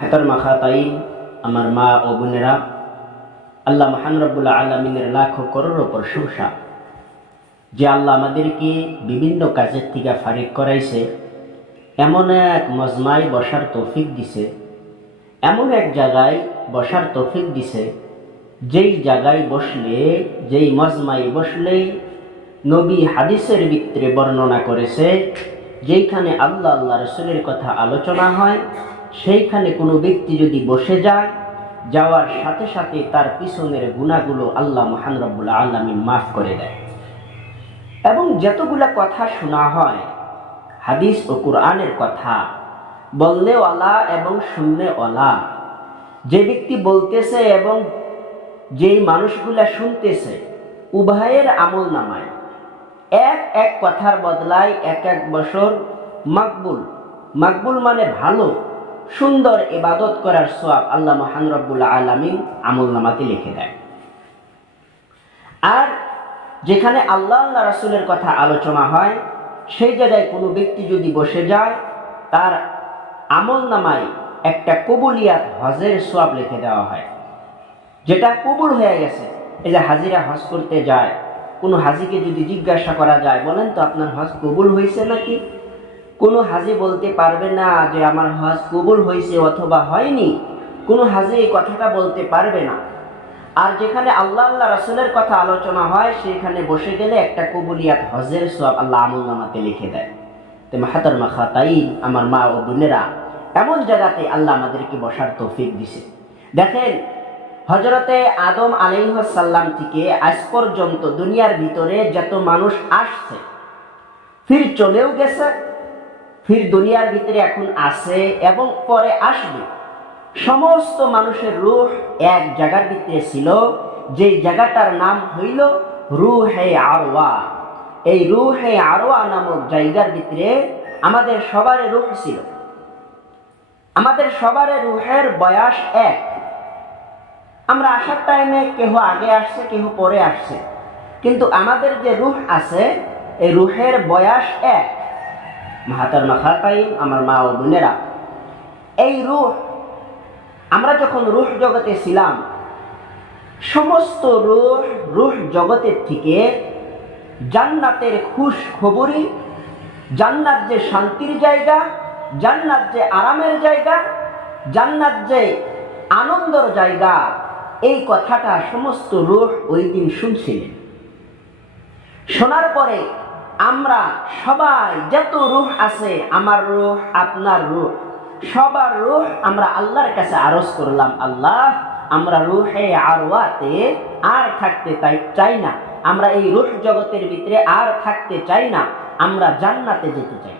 হেতরমা খাতাইন, আমার মা ও বোনেরা, আল্লাহ মহান রব্বুল আলামিনের লাখো করোড় প্রশংসা যে আল্লাহ আমাদেরকে বিভিন্ন কাজের থেকে ফারিক করাইছে, এমন এক মজমায় বসার তৌফিক দিছে, এমন এক জায়গায় বসার তৌফিক দিছে যেই জায়গায় বসলে, যেই মজমায় বসলে নবী হাদিসের ভিতরে বর্ণনা করেছে, যেইখানে আল্লাহ আল্লাহ রসুলের কথা আলোচনা হয়, সেইখানে কোনো ব্যক্তি যদি বসে যায়, যাওয়ার সাথে সাথে তার পিছনের গুনাহগুলো আল্লাহ মহান রব্বুল আলামিন মাফ করে দেয়। এবং যতগুলা কথা শোনা হয়, হাদিস ও কুরআনের কথা, বললে ওয়ালা এবং শুনলে ওয়ালা, যে ব্যক্তি বলতেছে এবং যেই মানুষগুলা শুনতেছে, উভয়ের আমল নামায় এক এক কথার বদলায় এক এক বছর মাকবুল, মাকবুল মানে ভালো সুন্দর ইবাদত করার সওয়াব আল্লাহ মহান রব্বুল আলামিন আমল নামাতে লিখে দেয়। আর যেখানে আল্লাহ আল্লাহ রাসূলের কথা আলোচনা হয়, সেই জায়গায় কোনো ব্যক্তি যদি বসে যায়, তার আমল নামায় একটা কবুলিয়াত হজের সওয়াব লিখে দেওয়া হয়, যেটা কবুল হয়ে গেছে। এই যে হাজিরা হজ করতে যায়, কোনো হাজিকে যদি জিজ্ঞাসা করা যায়, বলেন তো আপনার হজ কবুল হয়েছে নাকি, কোনো হাজি বলতে পারবে না যে আমার হজ কবুল হয়েছে অথবা হয়নি, কোনো হাজি এই কথাটা বলতে পারবে না। আর যেখানে আল্লাহ আল্লাহ রাসূলের কথা আলোচনা হয়, সেখানে বসে গেলে একটা কবুলিয়াত হজের সওয়াব আল্লাহ আমলনামাতে লিখে দেয়। তো মাহাতারমা খাতাইন, আমার মা ও বোনেরা, এমন জায়গাতে আল্লাহ আমাদেরকে বসার তৌফিক দিছে। দেখেন, হযরতে আদম আলাইহিস সালাম থেকে আজ পর্যন্ত দুনিয়ার ভিতরে যত মানুষ আসছে, ফির চলেও গেছে, ফির দুনিয়ার ভিতরে এখন আছে এবং পরে আসবে, সমস্ত মানুষের রূহ এক জায়গার ভিতরে ছিল, যে জায়গাটার নাম হইল রূহে আরওয়া। এই রূহে আরওয়া নামক জায়গার ভিতরে আমাদের সবার রূহ ছিল। আমাদের সবার রূহের বয়স এক। আমরা আসার টাইমে কেহ আগে আসছে, কেহ পরে আসছে, কিন্তু আমাদের যে রূহ আছে, এই রূহের বয়স এক। মাহাতারমা খাতাইন, আমার মা ও বোনেরা, এই রূহ, আমরা যখন রূহ জগতে ছিলাম, সমস্ত রূহ জগতের থেকে জান্নাতের খুশ খবরি, জান্নাত যে শান্তির জায়গা, জান্নাত যে আরামের জায়গা, জান্নাত যে আনন্দর জায়গা, এই কথাটা সমস্ত রূহ ওই দিন শুনছিলেন। শোনার পরে আমরা সবাই, যত রূহ আছে, আমার রূহ, আপনার রূহ, সবার রূহ আমরা আল্লাহর কাছে আরজ করলাম, আল্লাহ, আমরা রূহে আরওয়াতে আর থাকতে চাই না, আমরা এই রূহ জগতের ভিতরে আর থাকতে চাই না, আমরা জান্নাতে যেতে চাই,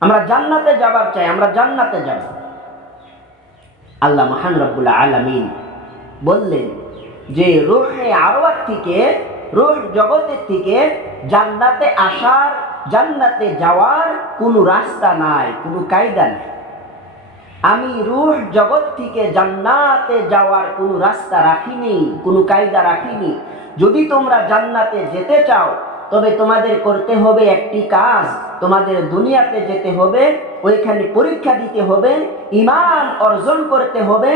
আমরা জান্নাতে যাবার চাই, আমরা জান্নাতে যাব। আল্লাহ মহান রব্বুল আলামিন বললেন যে রূহে আরওয়াত থেকে, রূহ জগতের থেকে জান্নাতে আসার, জান্নাতে যাওয়ার কোনো রাস্তা নাই, কোনো কায়দা নাই। আমি রূহ জগৎ থেকে জান্নাতে যাওয়ার কোনো রাস্তা রাখিনি, কোনো কায়দা রাখিনি। যদি তোমরা জান্নাতে যেতে চাও, তবে তোমাদের করতে হবে একটি কাজ, তোমাদের দুনিয়াতে যেতে হবে, ওইখানে পরীক্ষা দিতে হবে, ঈমান অর্জন করতে হবে,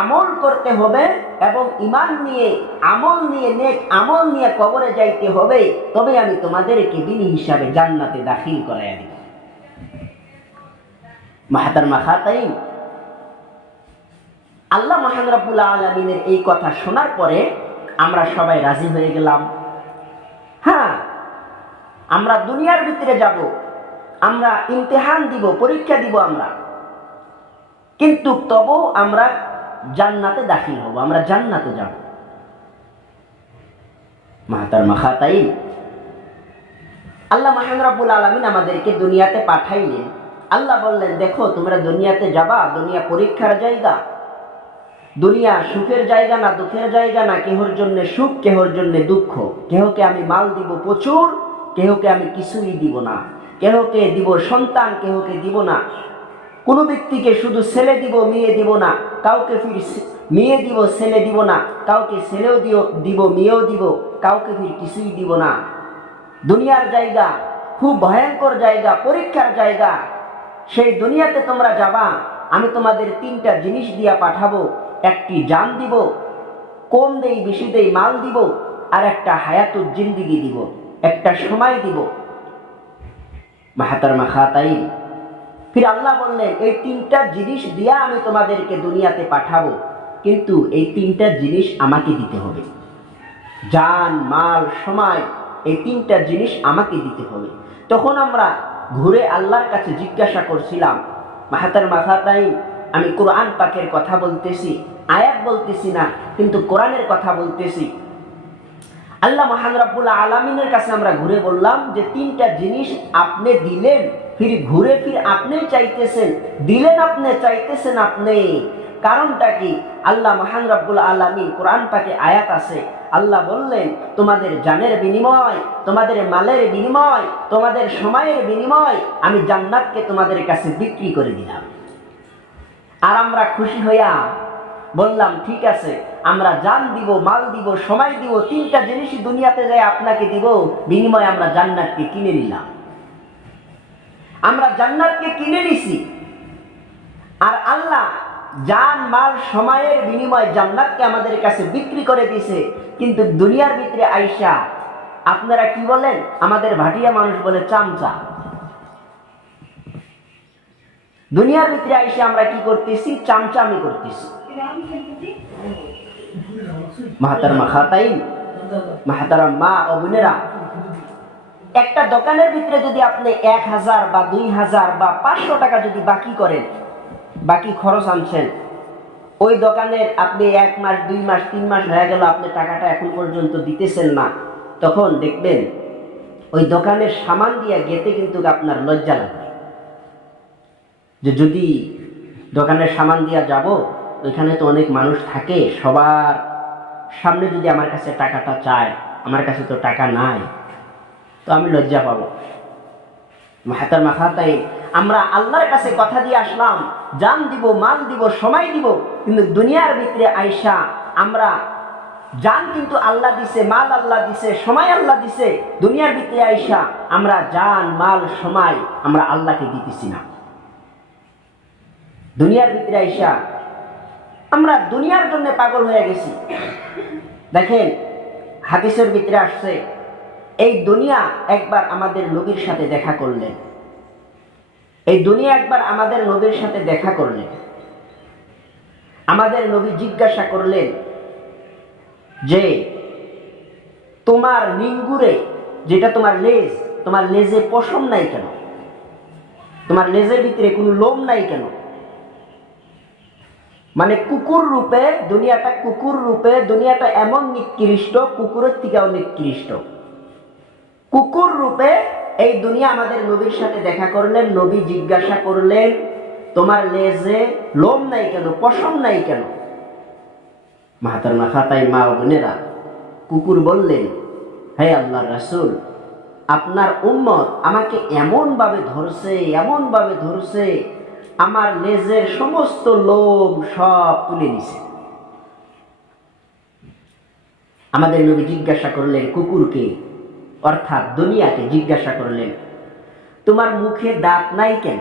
আমল করতে হবে, এবং ঈমান নিয়ে, আমল নিয়ে, নেক আমল নিয়ে কবরে যাইতে হবে, তবে আমি তোমাদেরকে বিনি হিসাবে জান্নাতে দাখিল করাইয়া দিব। মাহাতারমা খাতাইন, আল্লাহ মহান রব্বুল আলামিনের এই কথা শোনার পরে আমরা সবাই রাজি হয়ে গেলাম। হ্যাঁ, আমরা দুনিয়ার ভিতরে যাব, আমরা ইমতিহান দিব, পরীক্ষা দিব আমরা, কিন্তু তবু আমরা জান্নাতে দাখিল হব, আমরা জান্নাতে যাব। মাহাতারমা খাতাইন, আল্লাহ মহান রব্বুল আলামিন আমাদেরকে দুনিয়াতে পাঠাইলেন। আল্লাহ বললেন, দেখো, তোমরা দুনিয়াতে যাবা, দুনিয়া পরীক্ষার জায়গা, দুনিয়া সুখের জায়গা না, দুঃখের জায়গা না, কেহর জন্য সুখ, কেহর জন্য দুঃখ, কেহকে আমি মাল দিব প্রচুর, কেহকে আমি কিছুই দিব না, কেহকে দিব সন্তান, কেহকে দিব না, কোনো ব্যক্তিকে শুধু ছেলে দিব, মেয়ে দিব না, কাউকে ফির মেয়ে দিব, ছেলে দিব না, কাউকে ছেলেও দিব, মেয়েও দিব, কাউকে ফির কিছুই দিব না। দুনিয়ার জায়গা খুব ভয়ঙ্কর জায়গা, পরীক্ষার জায়গা। সেই দুনিয়াতে তোমরা যাবা, আমি তোমাদের তিনটা জিনিস দিয়া পাঠাবো, একটি জান দিব, কম দেই বেশি দেই মাল দিব, আর একটা হায়াতুল জিন্দিগি দিব, একটা সময় দিব। মাহাতারমা খাতাইন, ফির আল্লাহ বললেন এই তিনটা জিনিস দিয়া আমি তোমাদেরকে দুনিয়াতে পাঠাবো, কিন্তু এই তিনটা জিনিস আমাকে দিতে হবে। জান, মাল, সময়, এই তিনটা জিনিস আমাকে দিতে হবে। তখন আমরা ঘুরে আল্লাহর কাছে জিজ্ঞাসা করছিলাম, মাহাতারমা খাতাইন, আমি কোরআন পাকের কথা বলতেছি, আয়াত বলতেছি না, কিন্তু কোরআনের কথা বলতেছি। আল্লাহ মহান রব্বুল আলামিনের কাছে আমরা ঘুরে বললাম যে তিনটা জিনিস আপনি দিলেন, ফির ঘুরে ফির আপনি চাইতেছেন, দিলেন আপনি, চাইতেছেন আপনি, কারণটা কি? আল্লাহ মহান রব্বুল আলামিন কোরআন পাকে আয়াত আছে, আল্লাহ বললেন তোমাদের জানের বিনিময়, তোমাদের মালের বিনিময়, তোমাদের সময়ের বিনিময় আমি জান্নাতকে তোমাদের কাছে বিক্রি করে দিলাম। আর আমরা খুশি হইয়া বললাম ঠিক আছে, আমরা জান দিব, মাল দিব, সময় দিব, তিনটা জিনিসই দুনিয়াতে যায় আপনাকে দিব, বিনিময়ে আমরা জান্নাতকে কিনে নিলাম। আমরা জান্নাতকে কিনে নিছি, আর আল্লাহ জান, মাল, সময়ের বিনিময়ে জান্নাতকে আমাদের কাছে বিক্রি করে দিয়েছে। কিন্তু দুনিয়ার ভিতরে আইসা আপনারা কি বলেন? আমাদের ভাটিয়া মানুষ বলে চামচা। দুনিয়ার ভিতরে আইসা আমরা কি করতেছি? চামচামি করতেছি। মাহাতারমা খাতাইন, মাহাতারাম মা ও বোনেরা, একটা দোকানের ভিতরে যদি আপনি 1000 বা 2000 বা 500 টাকা যদি বাকি করেন, বাকি খরচ আনছেন, ওই দোকানের আপনি 1 মাস 2 মাস 3 মাস হয়ে গেল, আপনি টাকাটা এখন পর্যন্ত দিতেছেন না, তখন দেখবেন ওই দোকানের সামান দিয়ে গেতে কিন্তু আপনার লজ্জা লাগবে যে যদি দোকানের সামান দিয়া যাব, ওইখানে তো অনেক মানুষ থাকে, সবার সামনে যদি আমার কাছে টাকাটা চায়, আমার কাছে তো টাকা নাই, তো আমি লজ্জা পাবো। মাহাতারমা খাতাইন, আমরা আল্লাহর কাছে কথা দিয়ে আসলাম, জান দিব, মাল দিব, সময় দিব, কিন্তু দুনিয়ার ভিতরে আইসা আমরা জান কিন্তু আল্লাহ দিছে, মাল আল্লাহ দিছে, সময় আল্লাহ দিছে, দুনিয়ার ভিতরে আইসা আমরা জান, মাল, সময় আমরা আল্লাহকে দিতেছি না। দুনিয়ার ভিতরে আইসা আমরা দুনিয়ার জন্য পাগল হয়ে গেছি। দেখেন হাদিসের ভিতরে আসছে, এই দুনিয়া একবার আমাদের নবীর সাথে দেখা করলেন, এই দুনিয়া একবার আমাদের নবীর সাথে দেখা করলেন। আমাদের নবী জিজ্ঞাসা করলেন যে তোমার নিঙ্গুরে, যেটা তোমার লেজ, তোমার লেজে পশম নাই কেন? তোমার লেজের ভিতরে কোনো লোম নাই কেন? মানে কুকুর রূপে দুনিয়াটা, কুকুর রূপে দুনিয়াটা এমন নিকৃষ্ট, কুকুরের থেকেও নিকৃষ্ট। কুকুর রূপে এই দুনিয়া আমাদের নবীর সাথে দেখা করলেন। নবী জিজ্ঞাসা করলেন তোমার লেজে লোম নাই কেন, পশম নাই কেন? মাহাতারমা খাতাই, মা ও বোনেরা, কুকুর বললেন, হে আল্লাহর রাসূল, আপনার উম্মত আমাকে এমন ভাবে ধরছে, এমন ভাবে ধরছে, আমার লেজের সমস্ত লোম সব তুলে নিছে। আমাদের নবী জিজ্ঞাসা করলেন কুকুরকে, অর্থাৎ দুনিয়াকে জিজ্ঞাসা করলেন, তোমার মুখে দাঁত নাই কেন?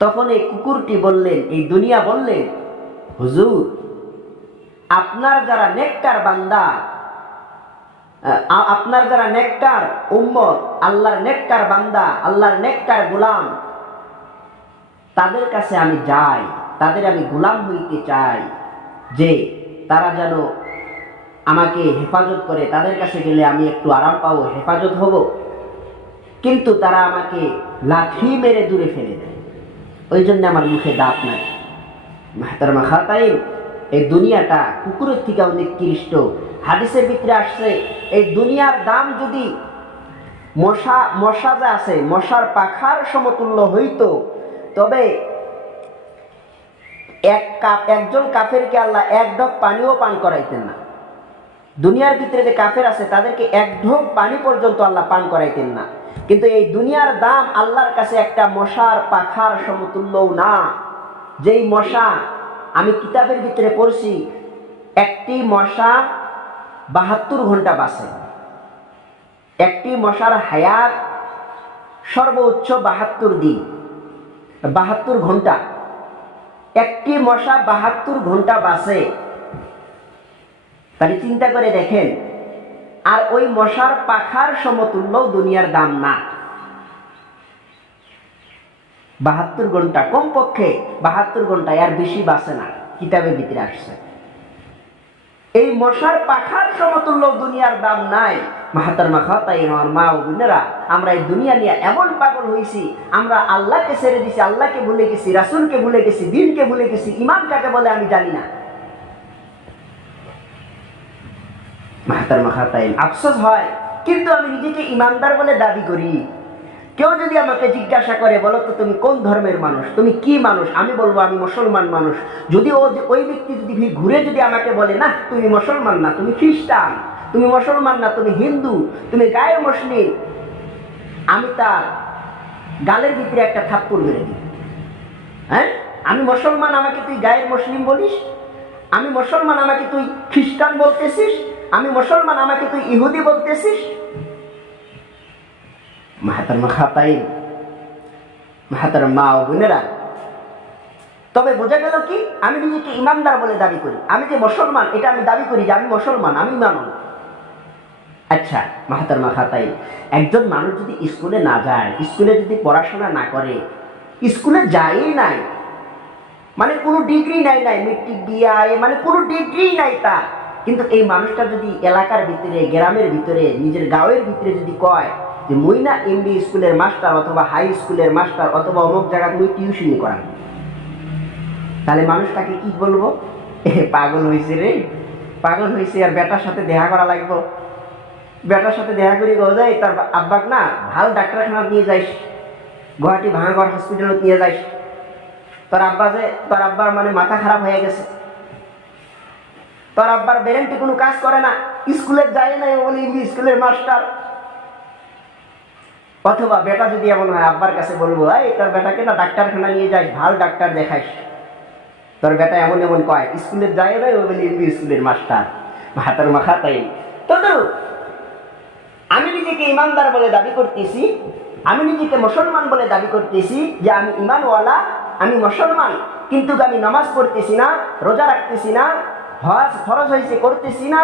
তখন এই কুকুরটি বললেন, এই দুনিয়া বললেন, হুজুর, আপনার যারা নেককার বান্দা, আপনার যারা নেককার উম্মত, আল্লাহর নেককার বান্দা, আল্লাহর নেককার গোলাম, তাদের কাছে আমি যাই, তাদের আমি গোলাম হইতে চাই, যে তারা যেন আমাকে হেফাজত করে, তাদের কাছে গেলে আমি একটু আরাম পাবো, হেফাজত হব। কিন্তু তারা আমাকে লাঠি মেরে দূরে ফেলে দেয়, ওই জন্য আমার মুখে দাঁত নাই। মাহতারমা খাতাইন, এই দুনিয়াটা কুকুরের থেকেও নিকৃষ্ট। হাদিসের ভিতরে আসছে, এই দুনিয়ার দাম যদি মশা যা আছে, মশার পাখার সমতুল্য হইতো, তবে একজন কাফেরকে আল্লাহ এক ঢোক পানিও পান করাইতেন না। দুনিয়ার ভিতরে যে কাফের আছে তাদেরকে এক ঢোক পানি পর্যন্ত আল্লাহ পান করাইতেন না। কিন্তু এই দুনিয়ার দাম আল্লাহর কাছে একটা মশার পাখার সমতুল্যও না। যেই মশা, আমি কিতাবের ভিতরে পড়ছি, একটি মশা 72 ঘন্টা বাঁচে। একটি মশার হায়াত সর্বোচ্চ 72 দিন। 72 ঘন্টা, একটি মশা 72 ঘন্টা বাঁচে, তাহলে চিন্তা করে দেখেন। আর ওই মশার পাখার সমতুল্য দুনিয়ার দাম না। 72 ঘন্টা, কমপক্ষে 72 ঘন্টা, আর বেশি বাঁচে না, কিতাবের ভিতরে আসছে। এই মশার পাখার সমতুল্য দুনিয়ার দাম নাই। মাহাতারমা খাতাই, আমার মা ও বোনেরা, আমরা এই দুনিয়া নিয়ে এমন পাগল হয়েছি, আমরা আল্লাহকে ছেড়ে দিছি, আল্লাহকে ভুলে গেছি, রাসূলকে ভুলে গেছি, দ্বীনকে ভুলে গেছি, ঈমান কাকে বলে আমি জানি না। মাহাতারমা খাতাই, আফসোস হয়, কিন্তু আমি নিজেকে ঈমানদার বলে দাবি করি। কেউ যদি আমাকে জিজ্ঞাসা করে, বলো তো তুমি কোন ধর্মের মানুষ, তুমি কি মানুষ, আমি বলবো আমি মুসলমান মানুষ। যদি ওই ব্যক্তি যদি ঘুরে যদি আমাকে বলে, না তুমি মুসলমান না, তুমি খ্রিস্টান, তুমি মুসলমান না, তুমি হিন্দু, তুমি গায়ে মুসলিম, আমি তার গালের ভিতরে একটা থাপ্পড় মেরে দিই। হ্যাঁ, আমি মুসলমান, আমাকে তুই গায়ের মুসলিম বলিস? আমি মুসলমান, আমাকে তুই খ্রিস্টান বলতেছিস? আমি মুসলমান, আমাকে তুই ইহুদি বলতেছিস? মাহাতারমা খাতাই, মাহাতারমা মা ও বোনেরা, তবে বোঝা গেল কি, আমি নিজেকে ইমানদার বলে দাবি করি, আমি যে মুসলমান এটা আমি দাবি করি যে আমি মুসলমান, আমি মানব। আচ্ছা মাহাতারমা খাতাই, একজন মানুষ যদি স্কুলে না যায়, স্কুলে যদি পড়াশোনা না করে, স্কুলে যায়ই নাই, মানে কোনো ডিগ্রি নাই, মেট্রিক বিএ, মানে কোনো ডিগ্রি নাই তার, কিন্তু এই মানুষটা যদি এলাকার ভিতরে, গ্রামের ভিতরে, নিজের গাঁয়ের ভিতরে যদি কয় যে মুই না এমবি স্কুলের মাস্টার, অথবা হাই স্কুলের মাস্টার, অথবা অমুক জায়গায় মুই টিউশনি করান, তাহলে মানুষ তাকে কি বলবো? পাগল হয়েছে রে, পাগল হয়েছে, আর বেটার সাথে দেখা করা লাগবো, বেটার সাথে দেখা করি যায়, তার আব্বাক না ভালো ডাক্তারখানা নিয়ে যাইস, গুয়াহাটি ভাঙাগড় হসপিটালে নিয়ে যাইস, তোর আব্বার মানে মাথা খারাপ হয়ে গেছে, তোর আব্বার ব্রেনটি কোনো কাজ করে না, স্কুলে যায় না বলে স্কুলের মাস্টার। অথবা বেটা যদি এমন হয়, আব্বার কাছে বলবো, এই তোর বেটাকে না ডাক্তারখানা নিয়ে যাই, ভালো ডাক্তার দেখাইস, তোর বেটা এমন এমন কয়, স্কুলের যায় না ও বলে স্কুলের মাস্টার। মাহাতারমা খাতাই, তো আমি নিজেকে ইমানদার বলে দাবি করতেছি, আমি নিজেকে মুসলমান বলে দাবি করতেছি যে আমি ইমানওয়ালা, আমি মুসলমান, কিন্তু আমি নামাজ পড়তেছি না, রোজা রাখতেছি না, হজ ফরজ হয়েছে করতেছি না,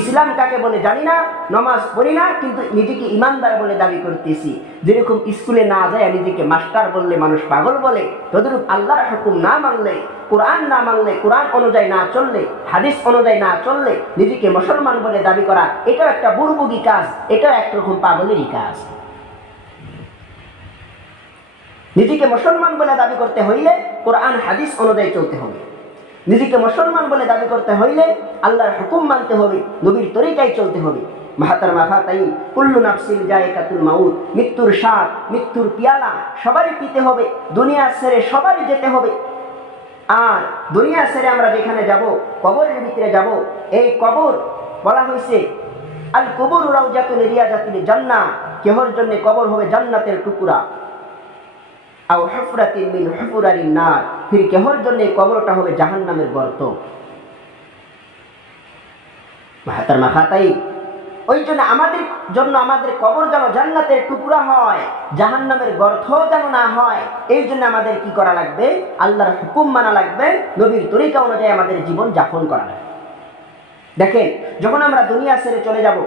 ইসলাম কাকে বলে জানি না, নামাজ পড়ি না, কিন্তু নিজেকে ইমানদার বলে দাবি করতেছি। যেরকম স্কুলে না যায় নিজেকে মাস্টার বললে মানুষ পাগল বলে, তদরূপ আল্লাহর হুকুম না মানলে, কোরআন না মানলে, কোরআন অনুযায়ী না চললে, হাদিস অনুযায়ী না চললে নিজেকে মুসলমান বলে দাবি করা, এটাও একটা বুড়বুগি কাজ, এটাও একরকম পাগলেরই কাজ। নিজেকে মুসলমান বলে দাবি করতে হইলে কোরআন হাদিস অনুযায়ী চলতে হবে, নিজেকে মুসলমান বলে দাবি করতে হইলে আল্লাহর হুকুম মানতে হবে, নবীর তরিকায় চলতে হবে। মাহাতারমা খাতাই, কুল্লু নাফসিন যায়কাতুল মাউত, মৃত্যুর স্বাদ, মৃত্যুর পিয়ালা সবারই পিতে হবে, দুনিয়া ছেড়ে সবারই যেতে হবে। আর দুনিয়া ছেড়ে আমরা যেখানে যাব, কবরের ভিতরে যাব, এই কবর বলা হয়েছে আল কবর রাউজাতুল রিয়াজাতুল জান্নাহ, কেহর জন্য কবর হবে জান্নাতের টুকরা, আও হুফরাতিন মিন হুফুরারিন নার, ফির কেহর জন্য কবরটা হবে জাহান্নামের গর্ত। মাহাতারমা খাতাই, ওই জন্য আমাদের জন্য আমাদের কবর যেন জান্নাতের টুকরা হয়, জাহান্নামের গর্ত যেন না হয়, এই জন্য আমাদের কি করা লাগবে? আল্লাহর হুকুম মানা লাগবে, নবীর তরিকা অনুযায়ী আমাদের জীবন যাপন করা লাগবে। দেখেন, যখন আমরা দুনিয়া ছেড়ে চলে যাব,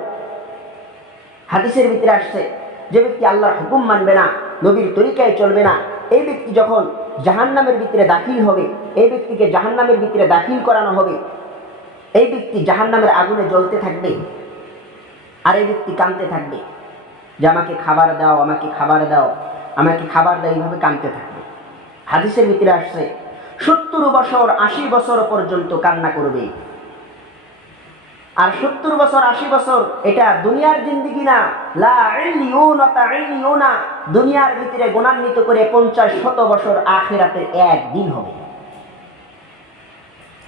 হাদিসের ভিতরে আসছে যে ব্যক্তি আল্লাহর হুকুম মানবে না, নবীর তরিকায় চলবে না, এই ব্যক্তি যখন জাহান্নামের ভিতরে দাখিল হবে, এই ব্যক্তিকে জাহান্নামের ভিতরে দাখিল করানো হবে, এই ব্যক্তি জাহান্নামের আগুনে জ্বলতে থাকবে, আর এই ব্যক্তি কাঁদতে থাকবে যে আমাকে খাবার দাও, আমাকে খাবার দাও, আমাকে খাবার দাও, এইভাবে কাঁদতে থাকবে। হাদিসের ভিতরে আসছে 70 বছর 80 বছর পর্যন্ত কান্না করবে। আর 70 বছর 80 বছর এটা দুনিয়ার জিন্দেগি না, লা ইলিউনা তাইলিউনা, দুনিয়ার ভিতরে গুণান্বিত করে 50-100 বছর আখিরাতে একদিন হবে।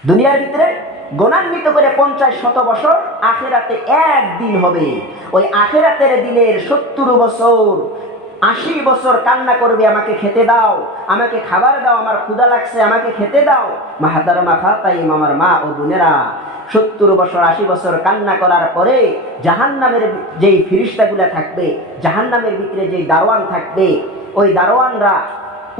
দুনিয়ার ভিতরে গুণান্বিত করে 50-100 বছর আখিরাতে একদিন হবে। ওই আখিরাতের দিনের 70 বছর 80 বছর কান্না করবে, আমাকে খেতে দাও, আমাকে খাবার দাও, আমার ক্ষুধা লাগছে, আমাকে খেতে দাও। মাহাতারমা খাতাই, আমার মা ও বোনেরা, 70 বছর 80 বছর কান্না করার পরে জাহান্নামের যেই ফিরিস্তাগুলা থাকবে, জাহান্নামের ভিতরে যেই দারোয়ান থাকবে, ওই দারোয়ানরা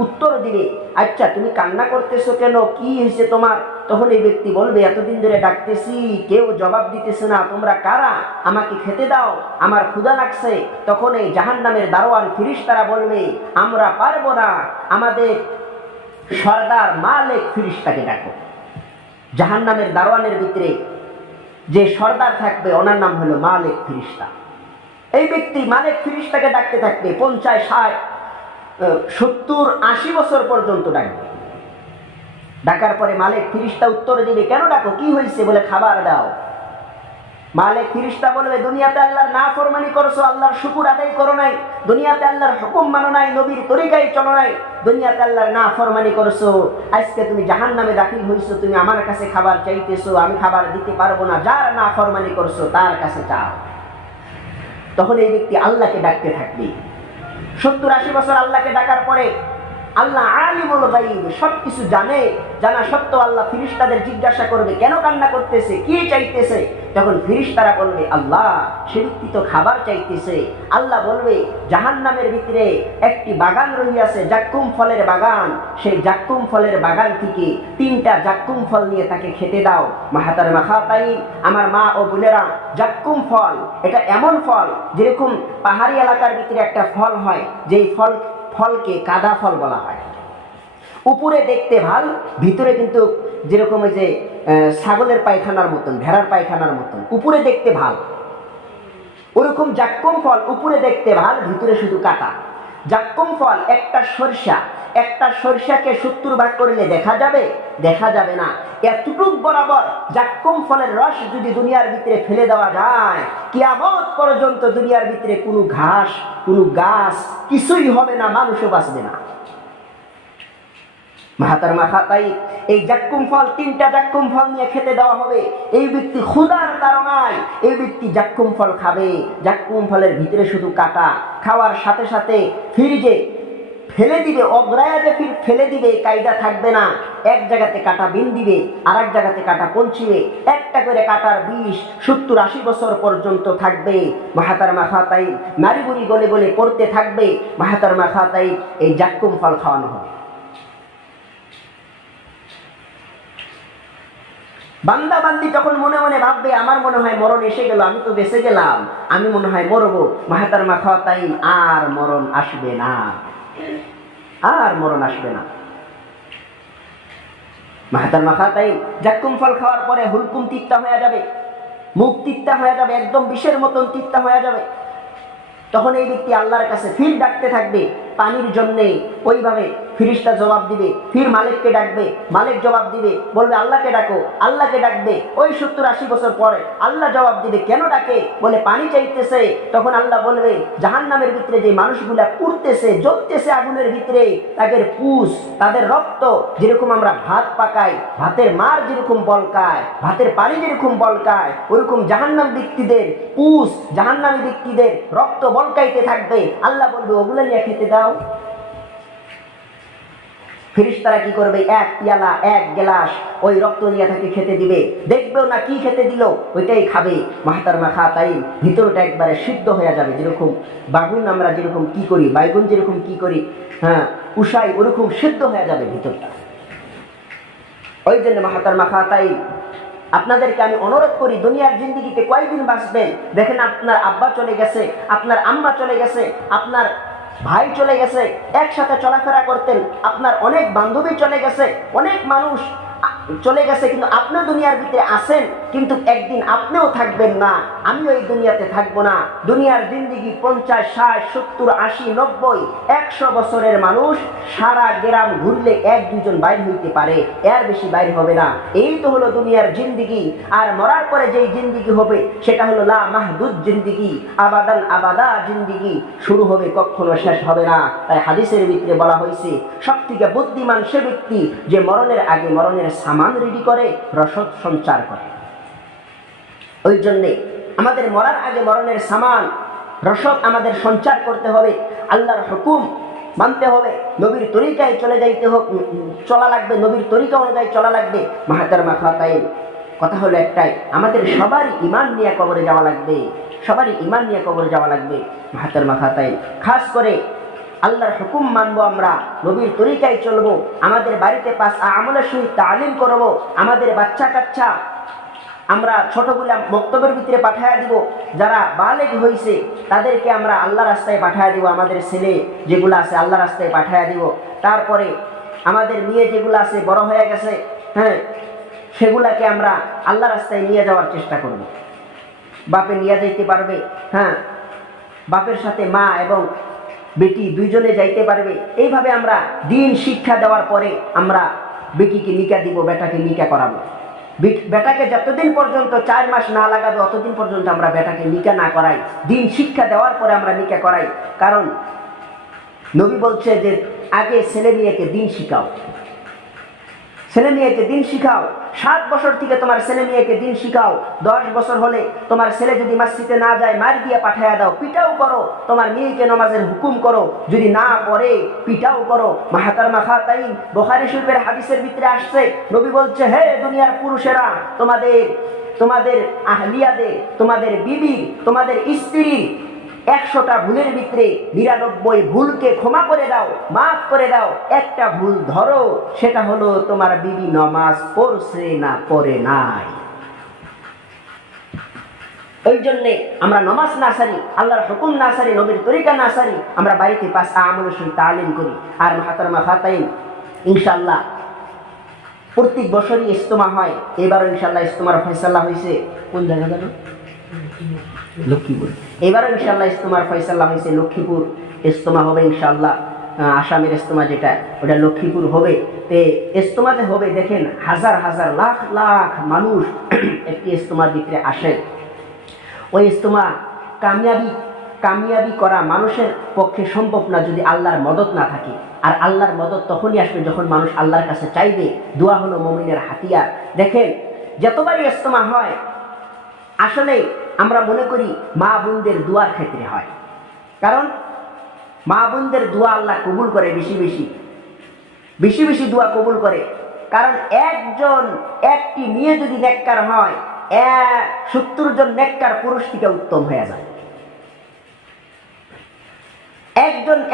উত্তর দিবে, আচ্ছা তুমি কান্না করতেছো কেন, কি হয়েছে তোমার? তখন এই ব্যক্তি বলবে, এতদিন ধরে ডাকতেছি, কেউ জবাব দিতেছে না, তোমরা কারা, আমাকে খেতে দাও, আমার ক্ষুধা লাগছে। তখন এই জাহান্নামের দারোয়ান ফিরিস্তারা বলবে, আমরা পারবো না, আমাদের সর্দার মালিক ফিরিস্তাকে ডাকো। জাহান্নামের দারোয়ানের ভিতরে যে সর্দার থাকবে ওনার নাম হলো মালিক ফিরিস্তা। এই ব্যক্তি মালিক ফিরিস্তাকে ডাকতে থাকবে 50, 60, 70, 80 বছর পর্যন্ত ডাকবে। ডাকার পরে মালিক ফিরিস্তা উত্তর দিবে, কেন ডাকো, কি হয়েছে? বলে খাবার দাও। মালিক ফিরিস্তা বলবে, দুনিয়াতে আল্লাহর নাফরমানি করছো, আল্লাহর শুকর আদায় করো নাই, দুনিয়াতে আল্লাহর হুকুম মানো নাই, নবীর তরিকায় চলো নাই, দুনিয়াতে আল্লাহর নাফরমানি করছো, আজকে তুমি জাহান্নামে দাখিল হইছো, তুমি আমার কাছে খাবার চাইতেছো, আমি খাবার দিতে পারবো না, যার নাফরমানি করছো তার কাছে চাও। তখন এই ব্যক্তি আল্লাহকে ডাকতে থাকবে 70-80 বছর। আল্লাহকে ডাকার পরে আল্লাহ আলিমুল গায়ব, সবকিছু জানে, জানা সত্ত্বেও আল্লাহ ফিরিস্তাদের জিজ্ঞাসা করবে, কেন কান্না করতেছে, কি চাইতেছে? তখন ফিরিস্তারা বলবে, আল্লাহ সে ব্যক্তি তো খাবার চাইতেছে। আল্লাহ বলবে, জাহান্নামের ভিতরে একটি বাগান রহিয়াছে, জাক্কুম ফলের বাগান, সেই জাক্কুম ফলের বাগান থেকে 3টা জাক্কুম ফল নিয়ে তাকে খেতে দাও। মাহাতারমা খাতাইন, আমার মা ও বোনেরা, জাক্কুম ফল এটা এমন ফল যেরকম পাহাড়ি এলাকার ভিতরে একটা ফল হয়, যেই ফলকে কাদা ফল বলা হয়। উপরে দেখতে ভাল, ভিতরে কিন্তু যেরকম যে ছাগলের পায়খানার মতন, ভেড়ার পায়খানার মতন, উপরে দেখতে ভাল। ওরকম জাক্কুম ফল উপরে দেখতে ভাল, ভিতরে শুধু কাটা। জাক্কুম ফল একটা সরিষাকে 70 ভাগ করলে দেখা যাবে? দেখা যাবে না। এতটুক বরাবর জাক্কুম ফলের রস যদি দুনিয়ার ভিতরে ফেলে দেওয়া যায়, কিয়ামত পর্যন্ত দুনিয়ার ভিতরে কোনো ঘাস, কোনো গাছ কিছুই হবে না, মানুষও বাঁচবে না। মাহাতারমা খাতাই, এই জাক্কুম ফল 3টা জাক্কুম ফল নিয়ে খেতে দেওয়া হবে। এই ব্যক্তি ক্ষুধার তাড়নায় এই ব্যক্তি জাক্কুম ফল খাবে। জাক্কুম ফলের ভিতরে শুধু কাটা। খাওয়ার সাথে সাথে ফ্রিজে ফেলে দিবে, অগ্রায়া যে ফেলে দিবে কায়দা থাকবে না। এক জায়গাতে কাটা বিন দিবে, আর এক জায়গাতে কাটা পৌঁছিবে, একটা করে কাটার বিষ 70-80 বছর পর্যন্ত থাকবে। মাহাতারমা খাতাই নারী বুড়ি গলে গলে পড়তে থাকবে। মাহাতারমা খাতাই এই জাক্কুম ফল খাওয়ানো হবে। বান্দা বান্দি তখন মনে মনে ভাববে, আমার মনে হয় মরণ এসে গেল, আমি তো বেঁচে গেলাম, আমি মনে হয় মরবো। মাহাতারমা খাতাই আর মরণ আসবে না, আর মরণ আসবে না। মাহাতারমা খাতাই জাক্কুম ফল খাওয়ার পরে হুলকুম তিক্তা হয়ে যাবে, মুখ তিক্তা হয়ে যাবে, একদম বিষের মতন তিক্তা হয়ে যাবে। তখন এই ব্যক্তি আল্লাহর কাছে ফির ডাকতে থাকবে পানির জন্যে। ওইভাবে ফিরিস্তা জবাব দিবে, ফির মালিককে ডাকবে, মালিক জবাব দিবে, বলবে আল্লাহকে ডাকো, আল্লাহকে ডাকবে। ওই 70-80 বছর পরে আল্লাহ জবাব দিবে, কেন ডাকে? বলে পানি চাইতেছে। তখন আল্লাহ বলবে, জাহান্নামের ভিতরে যে মানুষগুলা পুড়তেছে, জ্বলতেছে আগুনের ভিতরে, তাদের পুষ, তাদের রক্ত যেরকম আমরা ভাত পাকাই, ভাতের মার যেরকম বলকায়, ভাতের পানি যেরকম বলকায়, ওরকম জাহান্নাম ব্যক্তিদের পুষ, জাহান্নামী ব্যক্তিদের রক্ত বলকাইতে থাকবে। আল্লাহ বলবে, ওগুলো নিয়ে খেতে দাও। ফেরেশতারা কি করবে? এক পিয়ালা, এক গ্লাস ওই রক্ত নিয়ে তাকে খেতে দিবে। দেখবেও না কি খেতে দিল, ওইটাই খাবে। মাহতারমা খাতাইন ভিতরটা একবারে সিদ্ধ হয়ে যাবে। যেরকম বাগুন আমরা যেরকম কি করি, বাইগুন যেরকম কি করি, হ্যাঁ উষাই, ওরকম সিদ্ধ হয়ে যাবে ভিতরটা। ওই জন্য মাহতারমা খাতাইন আপনাদেরকে আমি অনুরোধ করি, দুনিয়ার জিন্দেগিতে কয়দিন বাঁচবেন? দেখেন, আপনার আব্বা চলে গেছে, আপনার আম্মা চলে গেছে, আপনার ভাই চলে গেছে, একসাথে চলাফেরা করতেন, আপনার অনেক বান্ধবী চলে গেছে, অনেক মানুষ চলে গেছে, কিন্তু আপনি দুনিয়ার ভিতরে আছেন, কিন্তু একদিন আপনিও থাকবেন না, আমিও এই দুনিয়াতে থাকবো না। দুনিয়ার জিন্দেগি 50, 60, 70, 80, 90, 100 বছরের মানুষ সারা গ্রাম ঘুরলে 1-2 জন বাইর হইতে পারে, এর বেশি বাইর হবে না। এই তো হলো দুনিয়ার জিন্দেগি। আর মরার পরে যেই জিন্দেগি হবে সেটা হলো লা মাহদুদ জিন্দেগি, আবাদান আবাদা জিন্দেগি, শুরু হবে কখনো শেষ হবে না। তাই হাদিসের ভিতরে বলা হয়েছে, সবথেকে বুদ্ধিমান সে ব্যক্তি যে মরণের আগে মরণের সামান রেডি করে, রসদ সঞ্চার করে। ওই জন্যে আমাদের মরার আগে মরণের সামান, রসদ আমাদের সঞ্চার করতে হবে, আল্লাহর হুকুম মানতে হবে, নবীর তরিকায় চলা লাগবে, নবীর তরিকা অনুযায়ী চলা লাগবে। মাহতারমা খাতাইন কথা হলো একটাই, আমাদের সবারই ঈমান নিয়ে কবরে যাওয়া লাগবে, সবারই ঈমান নিয়ে কবরে যাওয়া লাগবে। মাহতারমা খাতাইন খাস করে আল্লাহর হুকুম মানবো, আমরা নবীর তরিকায় চলবো, আমাদের বাড়িতে পাঁচ আমলের সহিত তালিম করবো, আমাদের বাচ্চা কাচ্চা আমরা ছোটগুলা মক্তবের ভিতরে পাঠাইয়া দিব, যারা বালেগ হয়েছে তাদেরকে আমরা আল্লাহ রাস্তায় পাঠাইয়া দিব, আমাদের ছেলে যেগুলো আছে আল্লাহ রাস্তায় পাঠাইয়া দিব। তারপরে আমাদের মেয়ে যেগুলো আছে বড় হয়ে গেছে, হ্যাঁ, সেগুলাকে আমরা আল্লাহ রাস্তায় নিয়ে যাওয়ার চেষ্টা করব। বাপে নিয়ে যাইতে পারবে, হ্যাঁ, বাপের সাথে মা এবং বেটি দুইজনে যাইতে পারবে। এইভাবে আমরা দিন শিক্ষা দেওয়ার পরে আমরা বেটিকে নিকা দিব, বেটাকে নিকা করাবো। বেটাকে যতদিন পর্যন্ত 4 মাস না লাগাবে অতদিন পর্যন্ত আমরা বেটাকে নিকা না করাই, দিন শিক্ষা দেওয়ার পরে আমরা নিকা করাই। কারণ নবী বলছে যে আগে ছেলে মেয়েকে দিন শিখাও, ছেলে মেয়েকে দিন শিখাও। 7 বছর থেকে তোমার ছেলে মেয়েকে দিন শিখাও। 10 বছর হলে তোমার ছেলে যদি মসজিদে না যায় মার দিয়ে পাঠাইয়া দাও, পিটাও করো। তোমার মেয়েকে নামাজের হুকুম করো, যদি না পড়ে পিটাও করো। মাহাতারমা খাতাইন, বুখারী শরীফের হাদিসের ভিতরে আসছে, নবী বলছে, হে দুনিয়ার পুরুষেরা, তোমাদের আহলিয়াদের, তোমাদের বিবি, তোমাদের স্ত্রীর 100টা ভুলের ভিতরে 99 ভুলকে ক্ষমা করে দাও, মাফ করে দাও। একটা ভুল ধরো, সেটা হলো তোমার বিবি নামাজ পড়ছে না পড়ে নাই। ওই জন্যে আমরা নামাজ না সারি, আল্লাহর হুকুম না সারি, নবীর তরিকা না সারি, আমরা বাড়িতে 5 আমলের সহিত তালিম করি। আর মাহাতারমা খাতাইন, ইনশাআল্লাহ প্রত্যেক বছরই ইজতেমা হয়। এবারও ইনশাআল্লাহ ইজতেমার ফয়সালা হয়েছে। কোন জায়গা জানো? লক্ষ্মীপুর। এবারও ইনশাআল্লাহ ইজতেমার ফয়সালা হয়েছে লক্ষ্মীপুর। ইজতেমা হবে ইনশাআল্লাহ, আসামের ইজতেমা যেটা, ওটা লক্ষ্মীপুর হবে। তে ইজতেমাতে হবে, দেখেন হাজার হাজার লাখ লাখ মানুষ একটি ইজতেমার ভিতরে আসে। ওই ইজতেমা কামিয়াবি করা মানুষের পক্ষে সম্ভব না যদি আল্লাহর মদদ না থাকে। আর আল্লাহর মদদ তখনই আসবে যখন মানুষ আল্লাহর কাছে চাইবে। দোয়া হলো মুমিনের হাতিয়ার। দেখেন যতবারই ইজতেমা হয়, আসলে আমরা মনে করি মা বোনদের দোয়ার ক্ষেত্রে হয়, কারণ মা বোনদের দোয়া আল্লাহ কবুল করে, বেশি বেশি দোয়া কবুল করে। কারণ একটি মেয়ে যদি নেককার হয়, 70 জন নেককার পুরুষ থেকে উত্তম হয়ে যায়।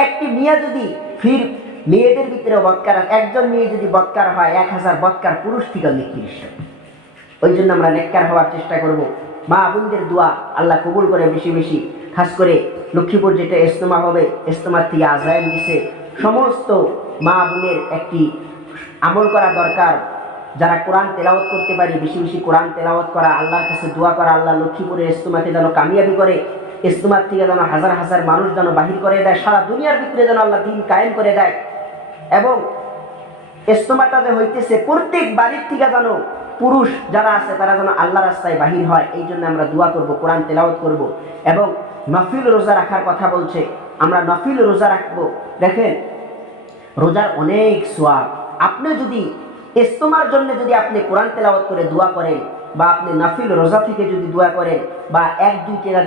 একটি মেয়ে যদি মেয়েদের ভিতরে বৎকার, একজন মেয়ে যদি বৎকার হয়, 1000 বৎকার পুরুষ থেকে নিকৃষ্ট। ওই জন্য আমরা নেককার হওয়ার চেষ্টা করব। মা বোনদের দোয়া আল্লাহ কবুল করে বেশি বেশি। খাস করে লক্ষ্মীপুর যেটা ইজতেমা হবে, ইজতেমার থেকে আজান দিছে, সমস্ত মা বোনের একটি আমল করা দরকার। যারা কোরআন তেলাওয়াত করতে পারি, বেশি বেশি কোরআন তেলাওয়াত করা, আল্লাহর কাছে দোয়া করা, আল্লাহ লক্ষ্মীপুরের ইজতেমাকে যেন কামিয়াবি করে, ইজতেমার থেকে যেন হাজার হাজার মানুষ যেন বাহির করে দেয়, সারা দুনিয়ার ভিতরে যেন আল্লাহ দিন কায়েম করে দেয়। এবং ইজতেমাটা যে হইতেছে, প্রত্যেক বাড়ির থেকে যেন পুরুষ যারা আছে তারা যেন আল্লাহ রাস্তায় বাহির হয়। এই জন্য আমরা দোয়া করব, কোরআন তেলাওয়াত করব। এবং নফিল রোজা রাখার কথা বলছে, আমরা নফিল রোজা রাখবো। দেখেন রোজার অনেক সওয়াব। আপনি যদি ইজতেমার জন্য যদি আপনি কোরআন তেলাওয়াত করে দোয়া করেন, বা আপনি নফিল রোজা থেকে যদি দোয়া করেন, বা 1-2 টাকা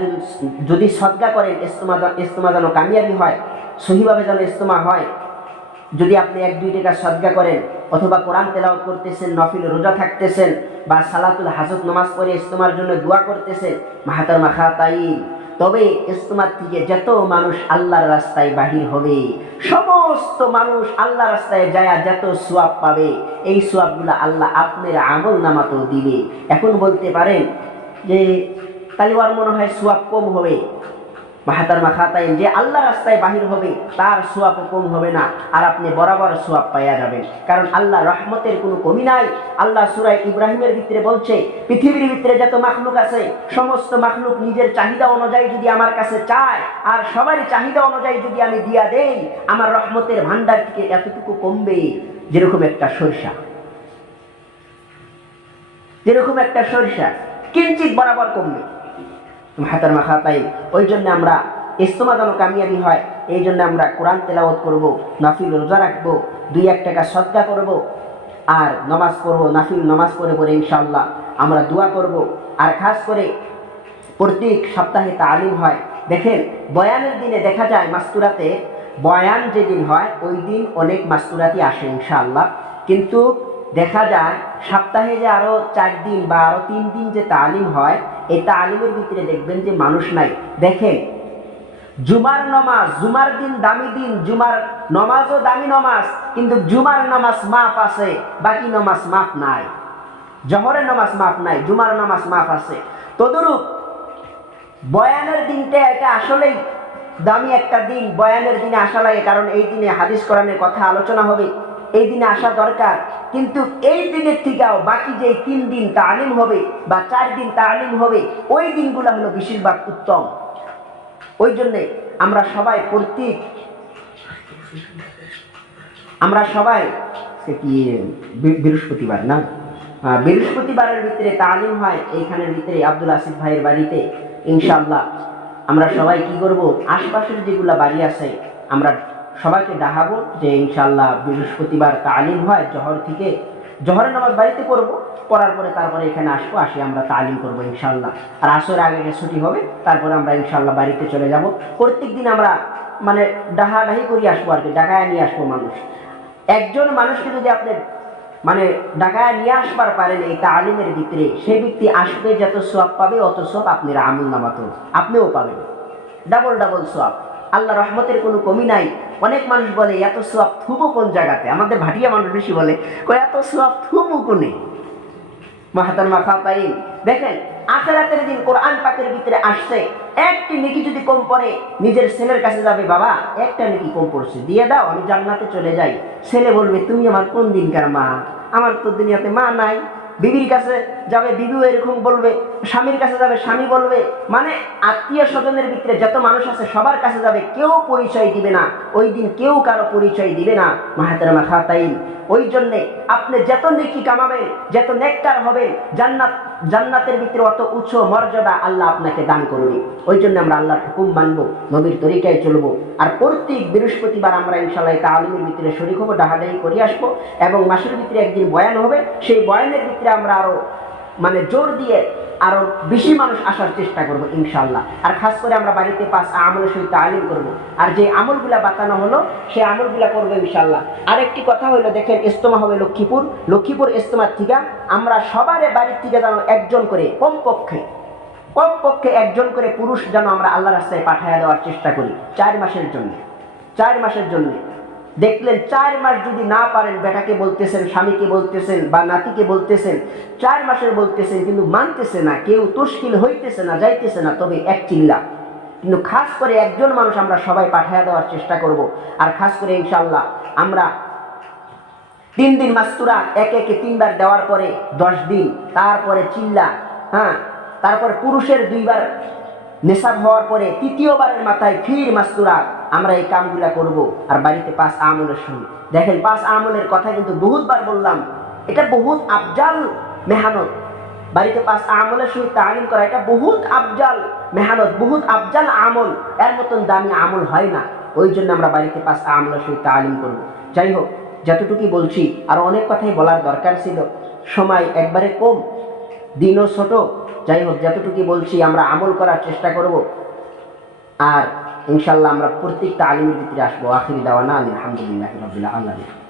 যদি সদকা করেন, ইজতেমা যেন কামিয়াবি হয়, সহিভাবে যেন ইজতেমা হয়। যদি আপনি 1-2 টাকা সদকা করেন, অথবা কোরআন তেলাওয়াত করতেছেন, নফিল রোজা থাকতেছেন, বা সালাতুল হাজত নামাজ পড়ে ইজতেমার জন্য দোয়া করতেছেন, মাহাতারমা খাতাইন, তবে ইজতেমার থেকে যত মানুষ আল্লাহর রাস্তায় বাহির হবে, সমস্ত মানুষ আল্লাহ রাস্তায় যায় যত সওয়াব পাবে, এই সওয়াবগুলো আল্লাহ আপনার আমল নামাতেও দিবে। এখন বলতে পারেন যে তাহলে ওর মনে হয় সওয়াব কম হবে। মাহাতারমা খাতাইন, যে আল্লাহ রাস্তায় বাহির হবে তার সওয়াব কম হবে না, আর আপনি বরাবর সওয়াব পাইয়া যাবেন। কারণ আল্লাহ রহমতের কোনো কমি নাই। আল্লাহ সূরা ইব্রাহিমের ভিতরে বলছে, পৃথিবীর ভিতরে যত মাখলুক আছে, সমস্ত মাখলুক নিজের চাহিদা অনুযায়ী যদি আমার কাছে চায়, আর সবারই চাহিদা অনুযায়ী যদি আমি দিয়া দেই, আমার রহমতের ভান্ডার থেকে এতটুকু কমবে যেরকম একটা সরিষা কিঞ্চিত বরাবর কমবে। মাহাতারমা খাতাইন, ওই জন্য আমরা ইজতেমা যেন কামিয়াবি হয়, এই জন্য আমরা কোরআন তেলাওয়াত করব, নফিল রোজা রাখবো, 2-1 টাকা সদকা করব, আর নামাজ পড়বো। নফিল নামাজ পড়ে ইনশাআল্লাহ আমরা দোয়া করব। আর খাস করে প্রত্যেক সপ্তাহে তালিম হয়। দেখেন বয়ানের দিনে দেখা যায় মাস্তুরাতে, বয়ান যেদিন হয় ওই দিন অনেক মাস্তুরাতি আসে ইনশাআল্লাহ। কিন্তু দেখা যায় সপ্তাহে যে আরো 4 দিন বা আরো 3 দিন যে তালিম হয়, এই তালিমের ভিতরে দেখবেন যে মানুষ নাই। দেখেন জুমার নামাজ, জুমার দিন দামি দিন, জুমার নামাজও দামি নামাজ, কিন্তু জুমার নামাজ মাফ আছে, বাকি নামাজ মাফ নাই। জহরের নামাজ মাফ নাই, জুমার নামাজ মাফ আছে। তদরূপ বয়ানের দিনটা এটা আসলেই দামি একটা দিন। বয়ানের দিনে আসা লাগে, কারণ এই দিনে হাদিস কোরআনের কথা আলোচনা হবে, এই দিনে আসা দরকার। কিন্তু এই দিনের থেকেও বাকি যে 3 দিন তালিম হবে বা 4 দিন তালিম হবে, ওই দিনগুলো হলো বেশিরভাগ উত্তম। ওই জন্যে আমরা সবাই কি বৃহস্পতিবার না, বৃহস্পতিবারের ভিতরে তালিম হয় এইখানের ভিতরে আব্দুল আসিফ ভাইয়ের বাড়িতে। ইনশাআল্লাহ আমরা সবাই কি করব, আশপাশের যেগুলা বাড়ি আছে আমরা সবাইকে ডাকাবো যে ইনশাআল্লাহ বৃহস্পতিবার তালিম হয় জহর থেকে। জহরের নামাজ বাড়িতে পড়বো, পড়ার পরে তারপরে এখানে আসবো, আসি আমরা তালিম করবো ইনশাআল্লাহ। আর আসরের আগে ছুটি হবে, তারপরে আমরা ইনশাআল্লাহ বাড়িতে চলে যাব। প্রত্যেক দিন আমরা মানে ডাহাডাহি করে আসবো আর কি, ডাকায় নিয়ে আসবো মানুষ। একজন মানুষকে যদি আপনি মানে ডাকায় নিয়ে আসবার পারেন এই তালিমের ভিতরে, সেই ব্যক্তি আসবে যত সওয়াব পাবে অত সওয়াব আপনার আমল নামাতেও আপনিও পাবেন, ডাবল ডাবল সওয়াব। আল্লাহ রহমতের কোনো কমি নাই। অনেক মানুষ বলে এত সওয়াব থুবো কোন জায়গাতে, আমাদের ভাটিয়া মানুষ বেশি বলে এত সওয়াব থুবো কোনে। মাহাতারমা খাতাইন দেখেন, আখিরাতের দিন কোরআন পাকের ভিতরে আসছে, একটি নেকি যদি কম পড়ে নিজের ছেলের কাছে যাবে, বাবা একটা নেকি কম পড়ছে দিয়ে দাও, আমি জান্নাতে চলে যাই। ছেলে বলবে তুমি আমার কোন দিনকার মা, আমার তো দুনিয়াতে মা নাই। বিবির কাছে যাবে, বিবিও এরকম বলবে। স্বামীর কাছে যাবে, স্বামী বলবে। মানে আত্মীয় স্বজনের ভিতরে যত মানুষ আছে সবার কাছে যাবে, কেউ পরিচয় দিবে না ওই দিন, কেউ কারো পরিচয় দিবে না। মাহাতারমা খাতাইন, ওই জন্যে আপনি যত নেকি কামাবেন, যত নেককার হবেন, জান্নাতের ভিতরে অত উচ্চ মর্যাদা আল্লাহ আপনাকে দান করবে। ওই জন্য আমরা আল্লাহর হুকুম মানবো, নবীর তরিকায় চলবো। আর প্রত্যেক বৃহস্পতিবার আমরা ইনশাআল্লাহ তালিমের ভিতরে শরীক হবো, ডাহাডাহি করে আসবো। এবং মাসের ভিতরে একদিন বয়ান হবে, সেই বয়ানের ভিতরে আমরা আরো মানে জোর দিয়ে আরো বেশি মানুষ আসার চেষ্টা করবো ইনশাআল্লাহ। আর খাস করে আমরা বাড়িতে 5 আমলের সহিত তালিম করবো, আর যে আমলগুলা বাতানো হলো সেই আমলগুলা করবো ইনশাআল্লাহ। আরেকটি কথা হলো, দেখেন ইজতেমা হবে লক্ষ্মীপুর ইজতেমার থেকে আমরা সবার বাড়ির থেকে যেন একজন করে কমপক্ষে একজন করে পুরুষ যেন আমরা আল্লাহর রাস্তায় পাঠিয়ে দেওয়ার চেষ্টা করি 4 মাসের জন্য। দেখলেন 4 মাস যদি না পারেন, বেটাকে বলতেছেন, স্বামীকে বলতেছেন বা নাতিকে বলতেছেন, 4 মাসের বলতেছেন কিন্তু মানতেছে না, কেউ তশকিল হইতেছে না, যাইতেছে না, তবে এক চিল্লা কিন্তু খাস করে একজন মানুষ আমরা সবাই পাঠিয়ে দেওয়ার চেষ্টা করব। আর খাস করে ইনশাআল্লাহ আমরা 3 দিন মাস্তুরা একে 3 বার দেওয়ার পরে 10 দিন, তারপরে চিল্লা, তারপরে পুরুষের 2 বার নেশাব হওয়ার পরে 3য়বারের মাথায় ফির মাস্তুরা। আমরা এই কামগুলা করব। আর বাড়িতে 5 আমলের সঙ্গে দেখেন, 5 আমলের কথা কিন্তু বহুতবার বললাম, এটা বহুত আফজাল মেহনত। বাড়িতে 5 আমলের সঙ্গে তালিম করা এটা বহুত আফজাল মেহনত, বহুত আফজাল আমল, এর মতন দামি আমল হয় না। ওই জন্য আমরা বাড়িতে 5 আমলের সঙ্গে তালিম করব। যাই হোক, যতটুকুই বলছি, আর অনেক কথাই বলার দরকার ছিল, সময় একবারে কম, দিনও ছোট। যাই হোক, যতটুকুই বলছি আমরা আমল করার চেষ্টা করব। আর ইনশাআল্লাহ আমরা প্রত্যেকটা আলিমের ভিতরে আসবো। আখিরি দাওয়ানা আলহামদুলিল্লাহি রাব্বিল আলামিন।